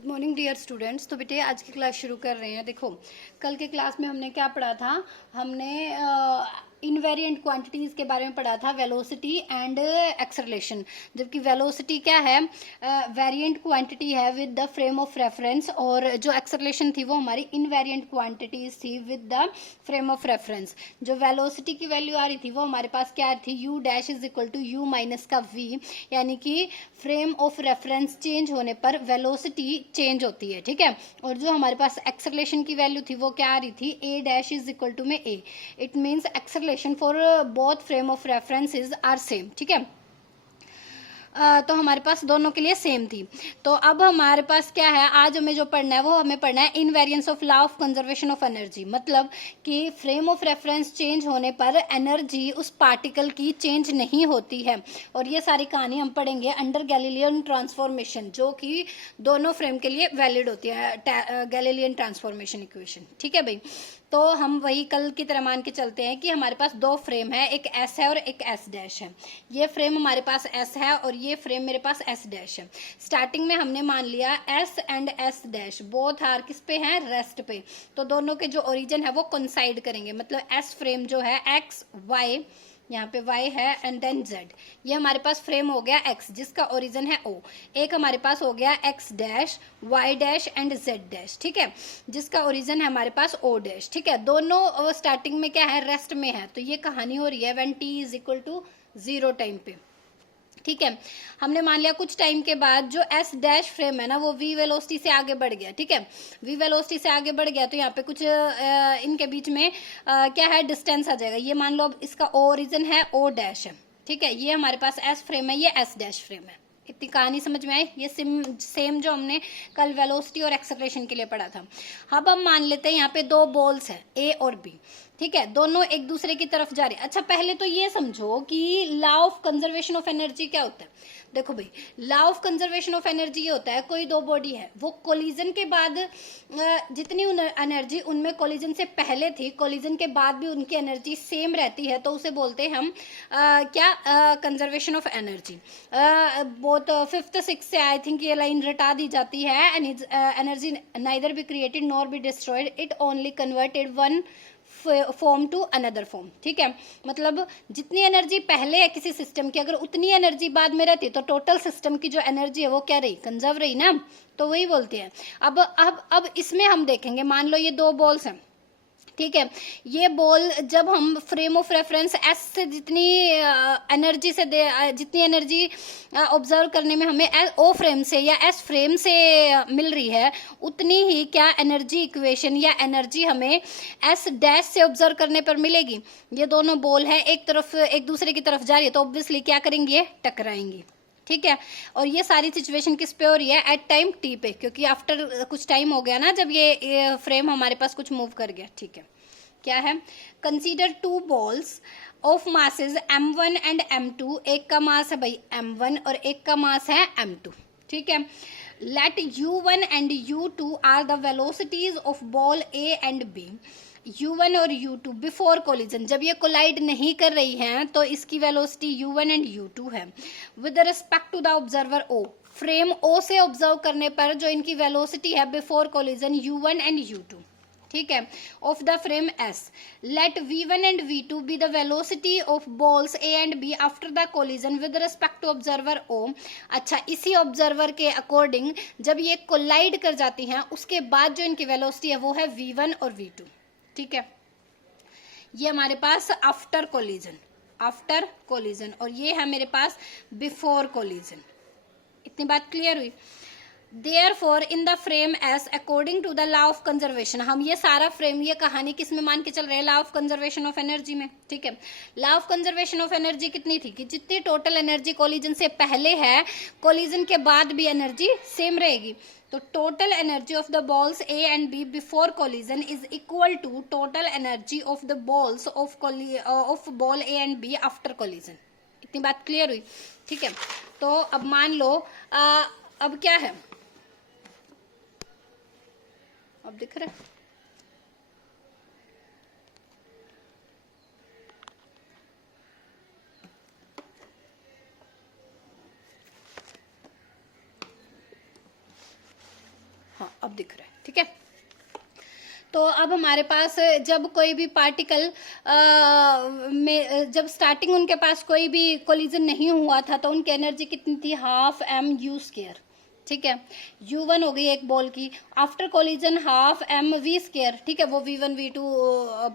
Good morning dear students. तो बेटे आज की क्लास शुरू कर रहे हैं। देखो कल के क्लास में हमने क्या पढ़ा था। हमने इनवेरिएंट क्वांटिटीज़ के बारे में पढ़ा था, वेलोसिटी एंड एक्सेलरेशन। जबकि वेलोसिटी क्या है, वेरिएंट क्वांटिटी है with the frame of reference, और जो एक्सेलरेशन थी वो हमारी इनवेरिएंट क्वांटिटीज थी with the frame of reference. जो वेलोसिटी की वैल्यू आ रही थी वो हमारे पास क्या थी, u dash is equal to u minus का v, यानी कि फ्रेम ऑफ रेफरेंस चेंज होने पर वेलोसिटी चेंज होती है। ठीक है। और जो हमारे पास एक्सेलरेशन की वैल्यू थी वो क्या आ रही थी, a dash is equal to में a। It means acceleration for both frame of references are same. ठीक है। तो हमारे पास दोनों के लिए सेम थी। तो अब हमारे पास क्या है, आज हमें जो पढ़ना है वो हमें पढ़ना है invariance of law of conservation of energy. मतलब कि फ्रेम ऑफ रेफरेंस चेंज होने पर एनर्जी उस पार्टिकल की चेंज नहीं होती है। और ये सारी कहानी हम पढ़ेंगे अंडर गैलीलियन ट्रांसफॉर्मेशन, जो कि दोनों फ्रेम के लिए वैलिड होती है, गैलीलियन ट्रांसफॉर्मेशन इक्वेशन। ठीक है भाई। तो हम वही कल की तरह मान के चलते हैं कि हमारे पास दो फ्रेम है, एक एस है और एक एस डैश है। ये फ्रेम हमारे पास एस है और ये फ्रेम मेरे पास एस डैश है। स्टार्टिंग में हमने मान लिया S and S dash both are किस पे हैं, रेस्ट पे। तो दोनों के जो ओरिजिन है वो कोइंसाइड करेंगे। मतलब एस फ्रेम जो है एक्स वाई, यहाँ पे y है एंड देन z। ये हमारे पास फ्रेम हो गया x जिसका ओरिजिन है o। एक हमारे पास हो गया x dash, y dash and z dash. ठीक है। जिसका ओरिजिन है हमारे पास o डैश। ठीक है। दोनों स्टार्टिंग में क्या है, रेस्ट में है। तो ये कहानी हो रही है when t is equal to 0 time पे। ठीक है। हमने मान लिया कुछ टाइम के बाद जो एस डैश फ्रेम है ना वो वी वेलोसिटी से आगे बढ़ गया। ठीक है। वी वेलोसिटी से आगे बढ़ गया तो यहाँ पे कुछ इनके बीच में क्या है, डिस्टेंस आ जाएगा। ये मान लो अब इसका ओरिजिन है ओ डैश है। ठीक है। ये हमारे पास एस फ्रेम है, ये एस डैश फ्रेम है। इतनी कहानी समझ में आई। ये सेम जो हमने कल वेलोसिटी और एक्सेलरेशन के लिए पढ़ा था। अब हम मान लेते हैं यहाँ पे दो बॉल्स हैं ए और बी। ठीक है। दोनों एक दूसरे की तरफ जा रहे हैं। अच्छा पहले तो ये समझो कि law of conservation of energy क्या होता है। देखो भाई, law of conservation of energy ये होता है, कोई दो बॉडी है, वो कोलिजन के बाद जितनी एनर्जी उनमें कोलिजन से पहले थी, कोलिजन के बाद भी उनकी एनर्जी सेम रहती है, तो उसे बोलते हैं हम क्या, कंजर्वेशन ऑफ एनर्जी। बहुत फिफ्थ सिक्स से आई थिंक ये लाइन रटा दी जाती है। Energy neither be created nor be destroyed, it only converted one form to another form. ठीक है। मतलब जितनी एनर्जी पहले है किसी सिस्टम की, अगर उतनी एनर्जी बाद में रहती तो टोटल सिस्टम की जो एनर्जी है वो क्या रही, कंजर्व रही ना। तो वही बोलते हैं। अब इसमें हम देखेंगे, मान लो ये दो बॉल्स हैं। ठीक है। ये बॉल जब हम फ्रेम ऑफ रेफरेंस एस से जितनी एनर्जी से जितनी एनर्जी ऑब्जर्व करने में हमें ओ फ्रेम से या एस फ्रेम से मिल रही है, उतनी ही क्या एनर्जी इक्वेशन या एनर्जी हमें एस डैश से ऑब्जर्व करने पर मिलेगी। ये दोनों बॉल है एक तरफ एक दूसरे की तरफ जा रही है, तो ऑब्वियसली क्या करेंगी, ये टकराएंगी। ठीक है। और ये सारी सिचुएशन किस पे हो रही है, एट टाइम टी पे, क्योंकि आफ्टर कुछ टाइम हो गया ना जब ये फ्रेम हमारे पास कुछ मूव कर गया। ठीक है। क्या है, consider two balls of masses m1 and m2। एक का मास है भाई m1 और एक का मास है m2। ठीक है। Let u1 and u2 are the velocities of ball a and b। u1 और u2 बिफोर कोलिजन, जब ये कोलाइड नहीं कर रही हैं तो इसकी वेलोसिटी u1 एंड u2 है। With respect to the observer o, frame o से ऑब्जर्व करने पर जो इनकी वेलोसिटी है before collision u1 and u2। ठीक है। Of the frame S, let v1 and v2 be the velocity of balls a and b after the collision with respect to observer o। अच्छा, इसी observer के according जब ये collide कर जाती हैं उसके बाद जो इनकी वेलोसिटी है वो है v1 और v2। ठीक है। ये हमारे पास आफ्टर कोलिजन और ये है मेरे पास बिफोर कोलिजन। इतनी बात क्लियर हुई। Therefore in the frame S according to the law of conservation, हम ये सारा फ्रेम, ये कहानी किस में मान के चल रहे हैं, law of conservation of energy में। ठीक है। Law of conservation of energy कितनी थी कि जितनी टोटल एनर्जी कोलिजन से पहले है, कोलिजन के बाद भी एनर्जी सेम रहेगी। तो total energy of the balls A and B before collision is equal to total energy of the balls of ball A and B after collision. इतनी बात क्लियर हुई। ठीक है। तो अब मान लो अब क्या है, अब दिख रहा है, अब दिख रहा है, ठीक है। तो अब हमारे पास जब कोई भी पार्टिकल में जब स्टार्टिंग उनके पास कोई भी कोलिजन नहीं हुआ था तो उनकी एनर्जी कितनी थी, हाफ एम यू स्क्वायर, ठीक है। u1 हो गई एक बॉल की, after collision half m v square, ठीक है, वो v1 v2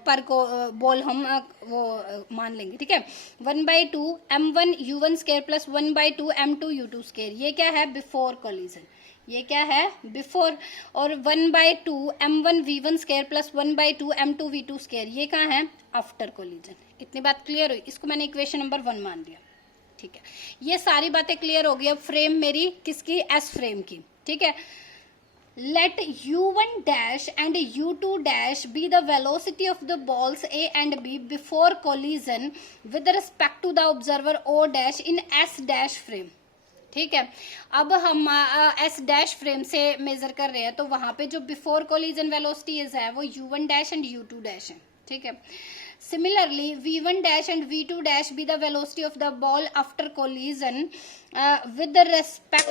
पर को बॉल हम वो मान लेंगे, ठीक है। 1/2 m1 u1 square plus 1/2 m2 u2 square, ये क्या है, बिफोर कोलिजन, ये क्या है, बिफोर। और 1/2 m1 v1 square plus 1/2 m2 v2 square, ये कहाँ है, आफ्टर कोलिजन। इतनी बात क्लियर हुई, इसको मैंने इक्वेशन नंबर 1 मान दिया, ठीक है। ये सारी बातें क्लियर हो गई। अब फ्रेम मेरी किसकी, एस फ्रेम की, ठीक है। Let u1 dash and u2 dash be the velocity of the balls a and b before collision with respect to the observer o dash in s dash frame, ठीक है। अब हम S dash frame से measure कर रहे हैं, तो वहां पे जो बिफोर कोलिजन वेलोसिटीज है वो u1 dash and u2 dash है, ठीक है। Similarly, v1 dash and v2 dash be the velocity of the ball after collision with respect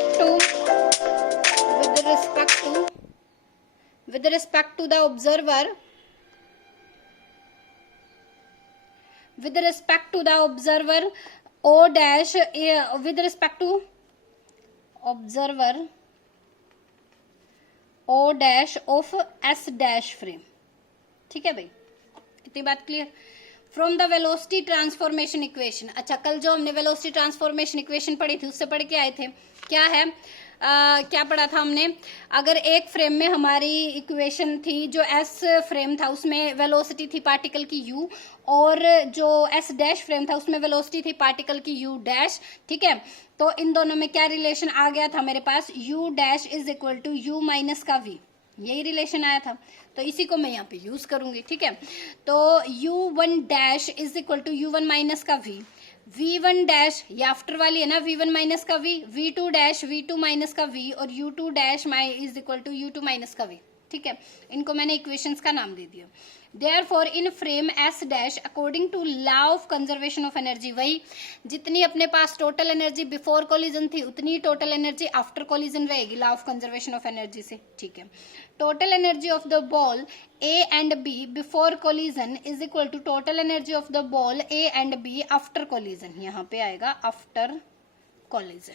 to the observer, o dash with respect to observer o dash of s dash frame, ठीक है भाई, इतनी बात clear. From the velocity transformation equation, अच्छा कल जो हमने velocity transformation equation पढ़ी थी उससे पढ़ के आए थे, क्या है, क्या पढ़ा था हमने, अगर एक फ्रेम में हमारी इक्वेशन थी, जो एस फ्रेम था उसमें वेलोसिटी थी पार्टिकल की u, और जो एस डैश फ्रेम था उसमें वेलोसिटी थी पार्टिकल की u डैश, ठीक है। तो इन दोनों में क्या रिलेशन आ गया था मेरे पास, u dash is equal to u minus का v, यही रिलेशन आया था, तो इसी को मैं यहाँ पे यूज करूंगी, ठीक है। तो u1 dash is equal to u1 minus का v, v1 डैश ये आफ्टर वाली है ना, v1 माइनस का v, v2 dash v2 minus का v, और u2 dash is equal to u2 minus का v, ठीक है। इनको मैंने इक्वेशंस का नाम दे दिया। Therefore in frame S dash according to law of conservation of energy, वही जितनी अपने पास टोटल एनर्जी बिफोर कोलिजन थी उतनी टोटल एनर्जी आफ्टर कोलिजन रहेगी, law of conservation of energy से, ठीक है। Total energy of the ball A and B before collision is equal to total energy of the ball A and B after collision, यहाँ पे आएगा after collision,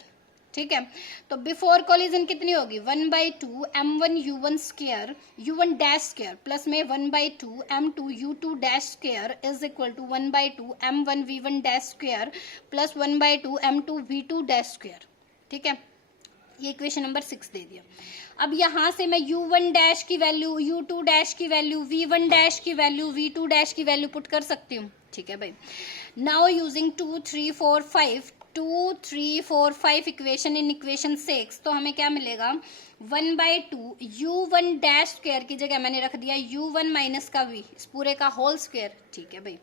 ठीक है। तो बिफोर कोलिजन कितनी होगी, 1/2 m1 u1 square u1 dash square plus में 1/2 m2 u2 dash square is equal to 1/2 m1 v1 dash square plus 1/2 m2 v2 dash square, ठीक है। ये इक्वेशन नंबर 6 दे दिया। अब यहां से मैं u1 डैश की वैल्यू, u2 डैश की वैल्यू, v1 डैश की वैल्यू, v2 डैश की वैल्यू पुट कर सकती हूँ, ठीक है भाई। Now using 2 3 4 5 equation in equation 6, तो हमें क्या मिलेगा, 1/2 u1 डैश स्क्वायर की जगह मैंने रख दिया u1 माइनस का v, इस पूरे का होल स्क्वायर, ठीक है भाई।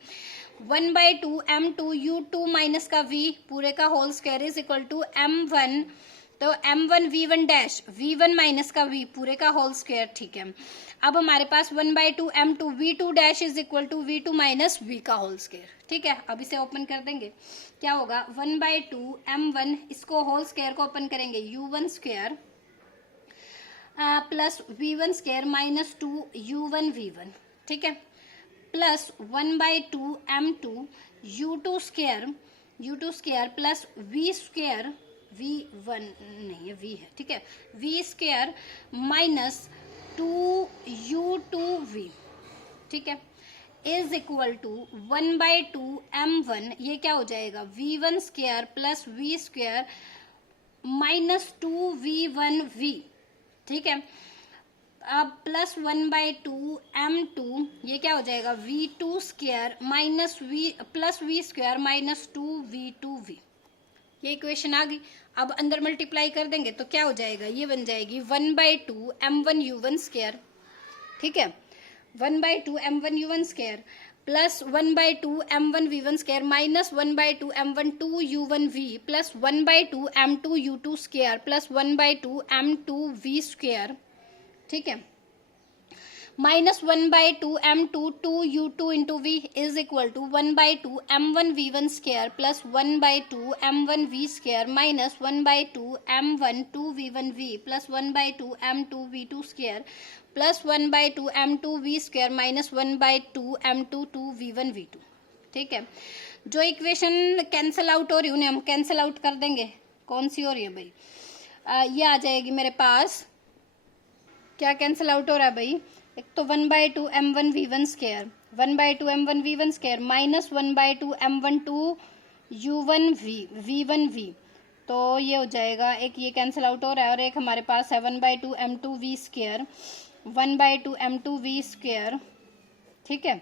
1/2 m2 u2 माइनस का v पूरे का whole square is equal to m1, तो m1 v1 dash v1 minus का v पूरे का होल स्क्वायर, ठीक है। अब हमारे पास 1/2 m2 v2 dash is equal to v2 minus v का होल स्क्वायर, ठीक है। अब इसे ओपन कर देंगे, क्या होगा, 1/2 m1, इसको होल स्क्वायर को ओपन करेंगे, u1 square plus v1 square minus 2 u1 v1, ठीक है, plus 1/2 m2 u2 square plus v square v1 नहीं है v है, ठीक है, v square minus 2 u2 v, ठीक है, इज इक्वल टू 1/2 m1, ये क्या हो जाएगा, v1 square plus v square minus 2 v1 v, ठीक है। अब प्लस 1/2 m2, ये क्या हो जाएगा, v2 square minus v plus v square minus 2 v2 v, ये इक्वेशन आ गई। अब अंदर मल्टीप्लाई कर देंगे तो क्या हो जाएगा, ये बन जाएगी 1/2 m1 u1 स्क्वायर, ठीक है, 1/2 m1 u1 square plus 1/2 m1 v1 square minus 1/2 m1 2 u1 v plus 1/2 m2 u2 square plus 1/2 m2 v square, ठीक है, -1/2 m2 2u2 into v is equal to 1/2 m1 v1 square plus 1/2 m1 v square minus 1/2 m1 2v1 v plus 1/2 m2 v2 square plus 1/2 m2 v square minus 1/2 m2 2v1 v2। ठीक है, जो equation cancel out हो रही है उन्हें हम cancel out कर देंगे। कौन सी हो रही है भाई? ये आ जाएगी मेरे पास, क्या कैंसिल आउट हो रहा है भाई? एक तो 1/2 m1 v1 square 1/2 m1 v1 square minus 1/2 m1 2u1 v1 v, तो ये हो जाएगा, एक ये कैंसिल आउट हो रहा है और एक हमारे पास है 1/2 m2 v square 1/2 m2 v square. ठीक है,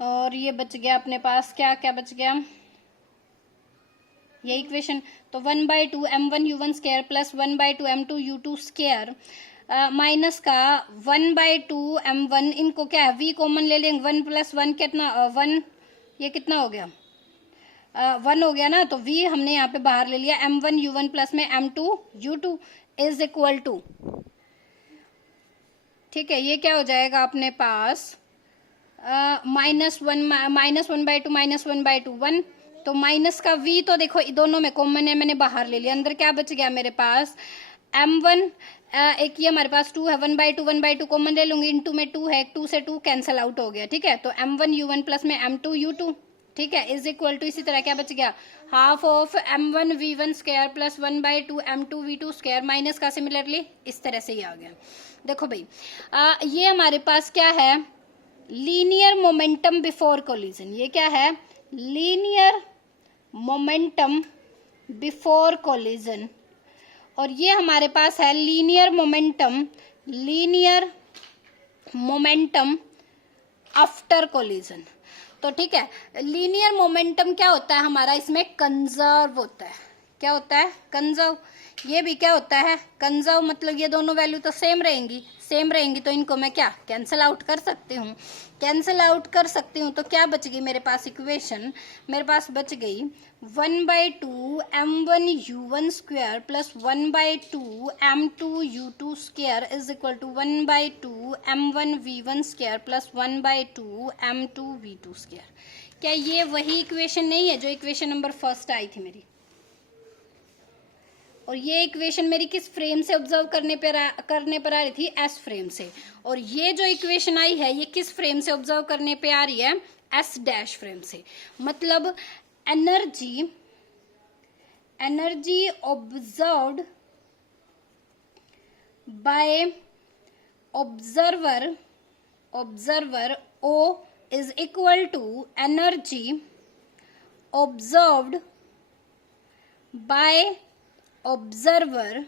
और ये बच गया अपने पास, क्या क्या बच गया, ये इक्वेशन। तो 1/2 m1 u1 square plus 1/2 m2 u2 square minus का 1/2 m1, इनको क्या है v कॉमन ले लेंगे, 1 + 1 कितना 1, ये कितना हो गया 1 हो गया ना, तो v हमने यहाँ पे बाहर ले लिया, m1 u1 प्लस में m2 u2 is equal to, ठीक है, ये क्या हो जाएगा अपने पास -1/2 -1/2 1, तो माइनस का v तो देखो दोनों में कॉमन है, मैंने बाहर ले लिया, अंदर क्या बच गया मेरे पास m1, एक ये हमारे पास 2 है 1/2 कॉमन ले लूंगी, इनटू में 2 है, 2 से 2 कैंसिल आउट हो गया। ठीक है, तो m1 u1 प्लस में m2 u2, ठीक है, इज इक्वल टू, इसी तरह क्या बच गया half of m1 v1 square plus 1/2 m2 v2 square minus का सिमिलरली इस तरह से ही आ गया। देखो भाई ये हमारे पास क्या है, लीनियर मोमेंटम बिफोर कोलिजन, ये क्या है लीनियर मोमेंटम बिफोर कोलिजन, और ये हमारे पास है लीनियर मोमेंटम आफ्टर कोलिजन। तो ठीक है, लीनियर मोमेंटम क्या होता है हमारा, इसमें कंजर्व होता है, क्या होता है कंजर्व, ये भी क्या होता है कंजर्व, मतलब ये दोनों वैल्यू तो सेम रहेंगी तो इनको मैं क्या कैंसिल आउट कर सकती हूँ, तो क्या बच गई मेरे पास इक्वेशन, मेरे पास बच गई 1/2 m1 u1 square plus 1/2 m2 u2 square is equal to 1/2 m1 v1 square plus 1/2 m2 v2 square. क्या ये वही इक्वेशन नहीं है जो इक्वेशन नंबर फर्स्ट आई थी मेरी, और ये इक्वेशन मेरी किस फ्रेम से ऑब्जर्व करने पर आ रही थी, एस फ्रेम से, और ये जो इक्वेशन आई है ये किस फ्रेम से ऑब्जर्व करने पे आ रही है, एस डैश फ्रेम से। मतलब energy observed by observer O is equal to energy observed by observer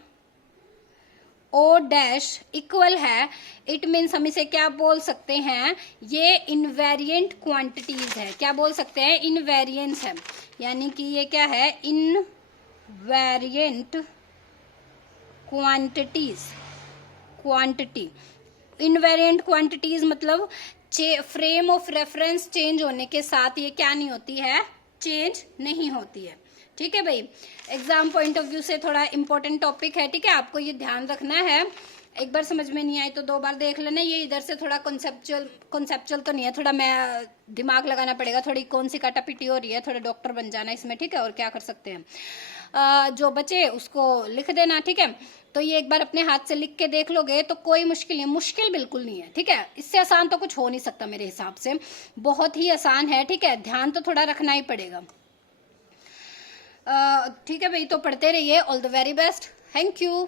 O dash equal है, इट मीन्स हम इसे क्या बोल सकते हैं, ये इनवेरिएंट क्वांटिटीज है, क्या बोल सकते हैं इनवेरिएंस है, यानी कि ये क्या है इनवेरिएंट क्वांटिटी। इनवेरिएंट क्वांटिटीज मतलब फ्रेम ऑफ रेफरेंस चेंज होने के साथ ये क्या नहीं होती है, चेंज नहीं होती है। ठीक है भाई, एग्जाम पॉइंट ऑफ व्यू से थोड़ा इंपॉर्टेंट टॉपिक है, ठीक है, आपको ये ध्यान रखना है, एक बार समझ में नहीं आई तो 2 बार देख लेना, ये इधर से थोड़ा कॉन्सेप्चुअल तो नहीं है, थोड़ा मैं दिमाग लगाना पड़ेगा, थोड़ी कौन सी काटापिटी हो रही है, थोड़ा डॉक्टर बन जाना इसमें, ठीक है, और क्या कर सकते हैं, जो बचे उसको लिख देना, ठीक है, तो ये एक बार अपने हाथ से लिख के देख लोगे तो कोई मुश्किल नहीं, मुश्किल बिल्कुल नहीं है, ठीक है, इससे आसान तो कुछ हो नहीं सकता मेरे हिसाब से, बहुत ही आसान है, ठीक है, ध्यान तो थोड़ा रखना ही पड़ेगा। ठीक है भाई, तो पढ़ते रहिए, all the very best, thank you.